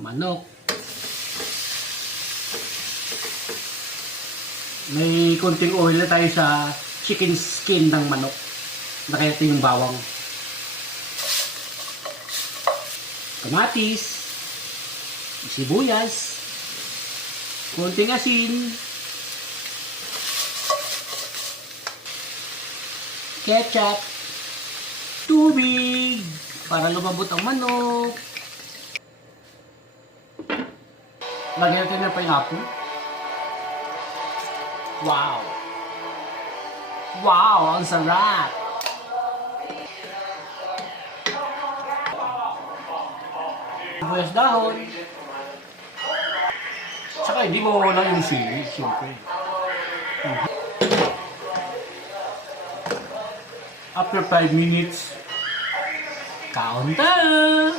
manok. May konting oil na tayo sa chicken skin ng manok. Nakaya ito yung bawang. Kamatis. Sibuyas. Konting asin. Ketchup. Tubig. Para lumabot ang manok. Lagyan natin ng pineapple. Wow! Wow! Ang sarap! Sibuyas dahon. Tsaka hindi mawawala yung sili, siyempre. After 5 minutes, kaunta!